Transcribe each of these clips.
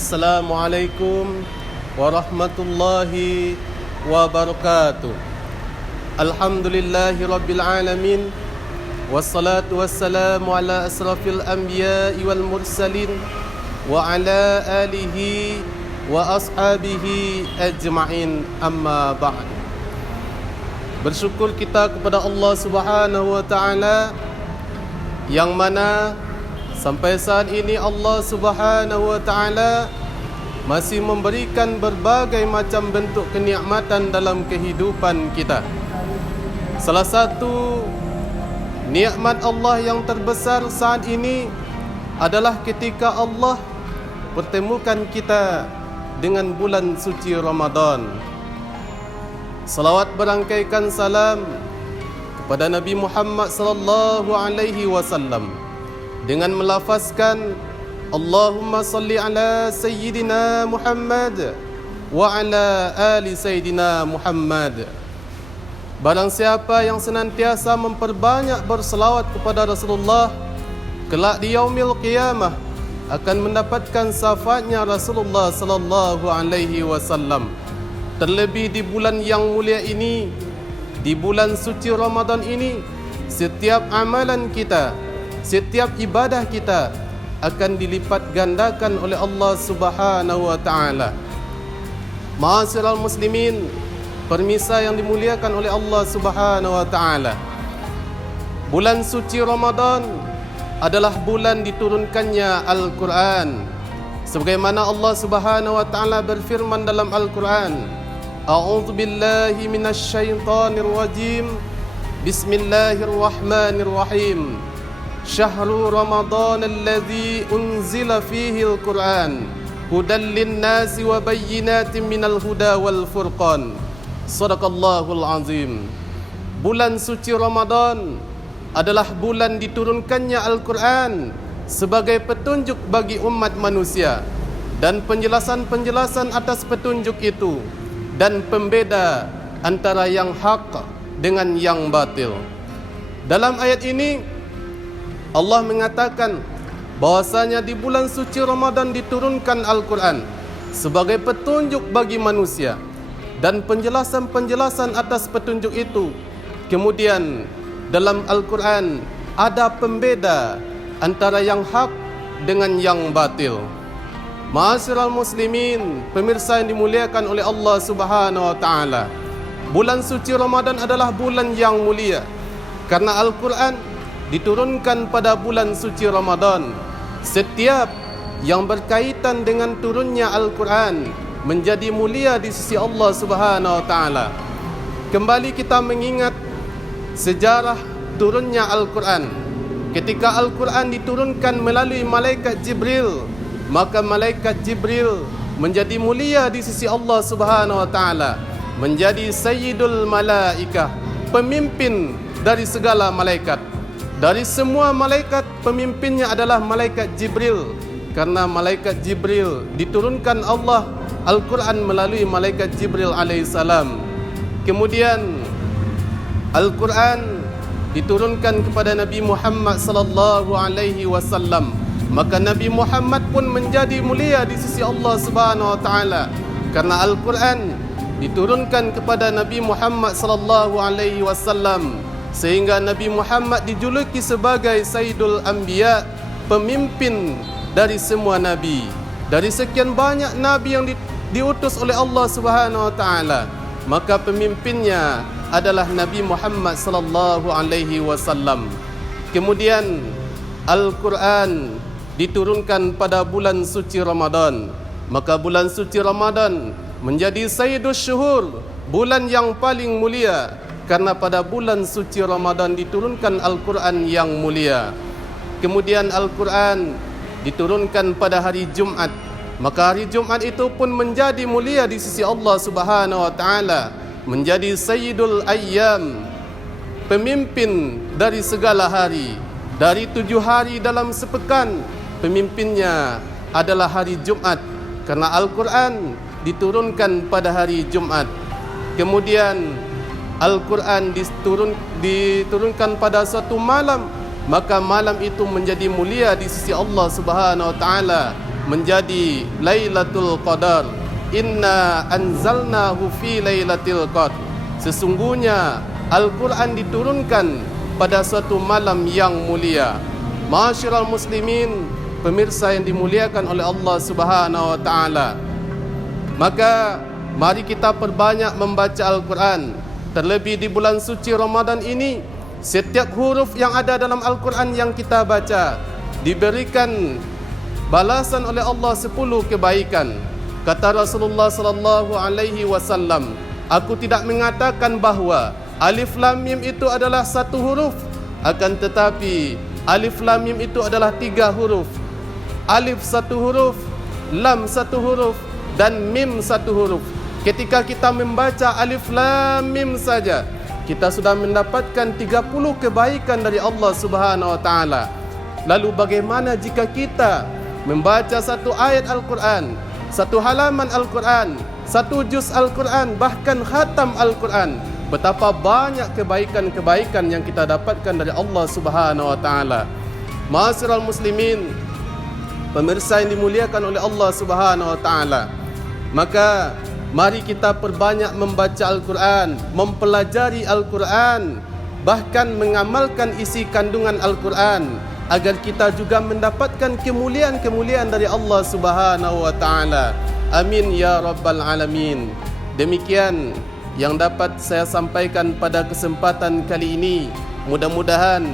Assalamualaikum warahmatullahi wabarakatuh. Alhamdulillahi rabbil alamin. Wassalatu wassalamu ala asrafil anbiya'i wal mursalin wa ala alihi wa ashabihi ajma'in, amma ba'd. Bersyukur kita kepada Allah Subhanahu wa ta'ala, yang mana sampai saat ini Allah Subhanahu wa ta'ala masih memberikan berbagai macam bentuk kenikmatan dalam kehidupan kita. Salah satu nikmat Allah yang terbesar saat ini adalah ketika Allah pertemukan kita dengan bulan suci Ramadan. Salawat berangkaikan salam kepada Nabi Muhammad sallallahu alaihi wasallam dengan melafazkan Allahumma salli ala Sayyidina Muhammad wa ala ali Sayyidina Muhammad. Barang siapa yang senantiasa memperbanyak berselawat kepada Rasulullah, kelak di yaumil qiyamah akan mendapatkan syafaatnya Rasulullah sallallahu alaihi wasallam. Terlebih di bulan yang mulia ini, di bulan suci Ramadan ini, setiap amalan kita, setiap ibadah kita akan dilipat gandakan oleh Allah Subhanahu wa ta'ala. Ma'asyiral muslimin, permisa yang dimuliakan oleh Allah Subhanahu wa ta'ala, bulan suci Ramadan adalah bulan diturunkannya Al-Quran. Sebagaimana Allah Subhanahu wa ta'ala berfirman dalam Al-Quran, A'udzu billahi minasy syaithanir rajim. Bismillahirrahmanirrahim. Syahrul Ramadan alladzi unzila fihi al-Qur'an hudan lin-nasi wa bayyinatin minal huda wal furqan. Shadaqallahul azim. Bulan suci Ramadan adalah bulan diturunkannya Al-Quran sebagai petunjuk bagi umat manusia dan penjelasan-penjelasan atas petunjuk itu dan pembeda antara yang hak dengan yang batil. Dalam ayat ini Allah mengatakan bahwasanya di bulan suci Ramadan diturunkan Al-Quran sebagai petunjuk bagi manusia dan penjelasan-penjelasan atas petunjuk itu. Kemudian dalam Al-Quran ada pembeda antara yang hak dengan yang batil. Ma'asyiral muslimin, pemirsa yang dimuliakan oleh Allah Subhanahu wa ta'ala, bulan suci Ramadan adalah bulan yang mulia karena Al-Quran diturunkan pada bulan suci Ramadan. Setiap yang berkaitan dengan turunnya Al-Quran menjadi mulia di sisi Allah Subhanahu wa ta'ala. Kembali kita mengingat sejarah turunnya Al-Quran. Ketika Al-Quran diturunkan melalui malaikat Jibril, maka malaikat Jibril menjadi mulia di sisi Allah Subhanahu wa ta'ala, menjadi sayyidul malaikah, pemimpin dari segala malaikat. Dari semua malaikat, pemimpinnya adalah malaikat Jibril, karena malaikat Jibril diturunkan Allah Al-Quran melalui malaikat Jibril alaihissalam. Kemudian Al-Quran diturunkan kepada Nabi Muhammad sallallahu alaihi wasallam, maka Nabi Muhammad pun menjadi mulia di sisi Allah Subhanahu wa taala karena Al-Quran diturunkan kepada Nabi Muhammad sallallahu alaihi wasallam, sehingga Nabi Muhammad dijuluki sebagai Sayyidul Anbiya, pemimpin dari semua nabi. Dari sekian banyak nabi yang diutus oleh Allah Subhanahu wa taala, maka pemimpinnya adalah Nabi Muhammad sallallahu alaihi wasallam. Kemudian Al-Quran diturunkan pada bulan suci Ramadan, maka bulan suci Ramadan menjadi Sayyidus Syuhur, bulan yang paling mulia karena pada bulan suci Ramadan diturunkan Al-Quran yang mulia. Kemudian Al-Quran diturunkan pada hari Jumat, maka hari Jumat itu pun menjadi mulia di sisi Allah Subhanahu wa ta'ala, menjadi Sayyidul Ayyam, pemimpin dari segala hari. Dari 7 hari dalam sepekan, pemimpinnya adalah hari Jumat karena Al-Quran diturunkan pada hari Jumat. Kemudian Al-Quran diturunkan pada suatu malam, maka malam itu menjadi mulia di sisi Allah Subhanahu wa taala, menjadi Lailatul Qadar. Inna anzalnahu fi Lailatul Qadar. Sesungguhnya Al-Quran diturunkan pada suatu malam yang mulia. Ma'asyiral muslimin, pemirsa yang dimuliakan oleh Allah Subhanahu wa taala. Maka mari kita perbanyak membaca Al-Quran. Terlebih di bulan suci Ramadan ini, setiap huruf yang ada dalam Al-Quran yang kita baca diberikan balasan oleh Allah 10 kebaikan. Kata Rasulullah sallallahu alaihi wasallam, aku tidak mengatakan bahawa Alif Lam Mim itu adalah satu huruf, akan tetapi Alif Lam Mim itu adalah 3 huruf. Alif satu huruf, Lam satu huruf, dan Mim satu huruf. Ketika kita membaca Alif Lam Mim saja, kita sudah mendapatkan 30 kebaikan dari Allah Subhanahu wa taala. Lalu bagaimana jika kita membaca satu ayat Al-Quran, satu halaman Al-Quran, satu juz Al-Quran, bahkan khatam Al-Quran? Betapa banyak kebaikan-kebaikan yang kita dapatkan dari Allah Subhanahu wa taala. Ma'asyiral muslimin, pemirsa yang dimuliakan oleh Allah Subhanahu wa taala. Maka mari kita perbanyak membaca Al-Quran, mempelajari Al-Quran, bahkan mengamalkan isi kandungan Al-Quran, agar kita juga mendapatkan kemuliaan-kemuliaan dari Allah Subhanahu wa taala. Amin ya rabbal alamin. Demikian yang dapat saya sampaikan pada kesempatan kali ini. Mudah-mudahan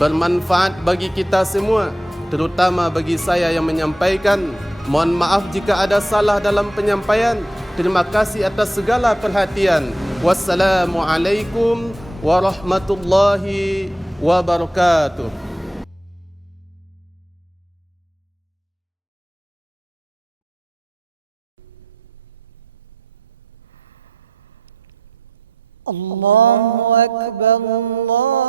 bermanfaat bagi kita semua, terutama bagi saya yang menyampaikan. Mohon maaf jika ada salah dalam penyampaian. Terima kasih atas segala perhatian. Wassalamualaikum warahmatullahi wabarakatuh. Allahu Akbar, Allahu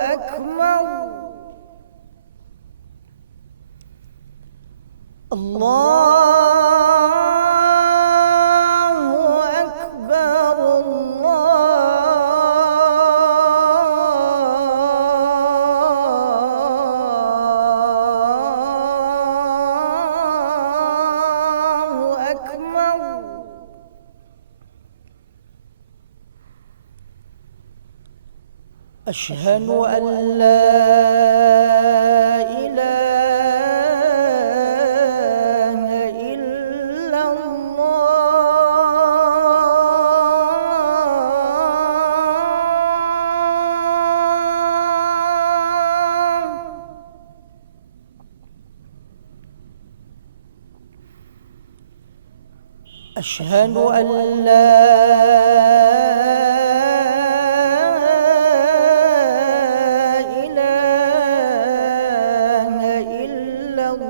Akbar, Allahu Akbar, Allahu Akbar. Asyhadu an la ilaha illallah. Asyhadu an la ilaha illallah.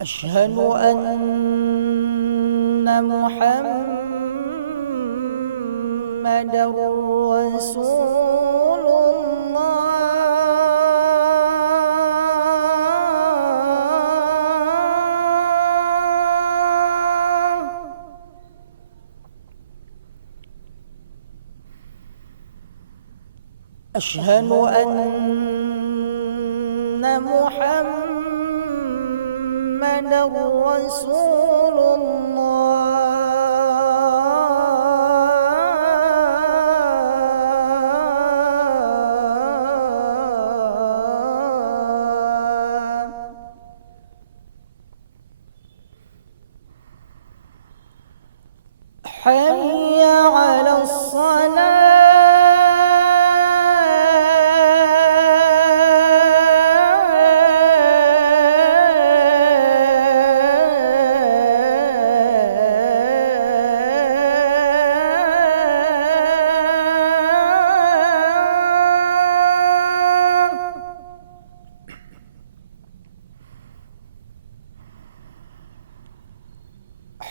Asyhadu anna Muhammadar Rasulullah. Asyhadu anna Muhammadar Rasulullah. Hayya 'alas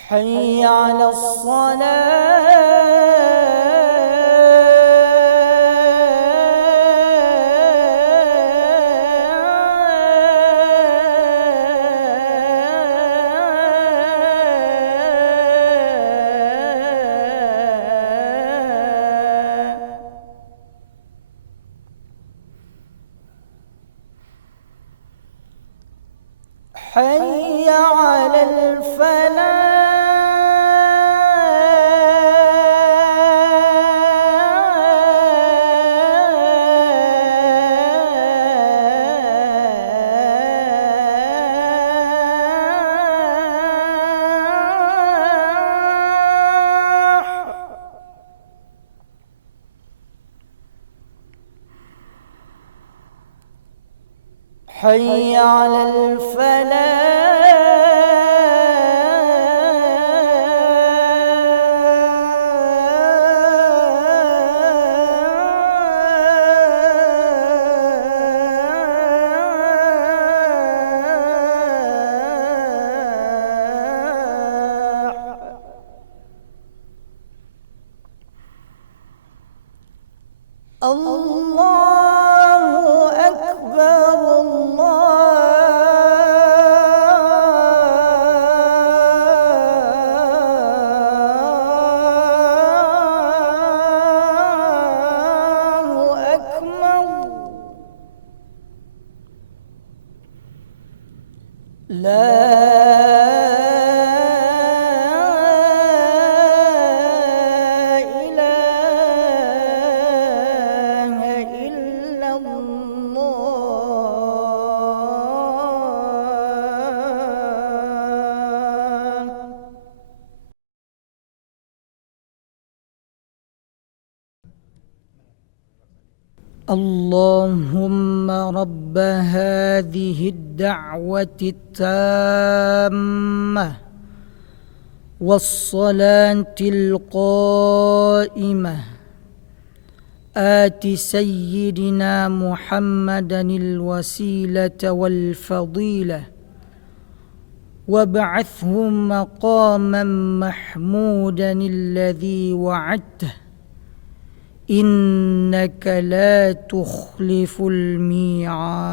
حي على الصلاة حي على الله أكبر الله أكبر لا اللهم رب هذه الدعوة التامة والصلاة القائمة آت سيدنا محمدا الوسيلة والفضيلة وابعثه مقاما محمودا الذي وعدته إنك لا تخلف الميعاد.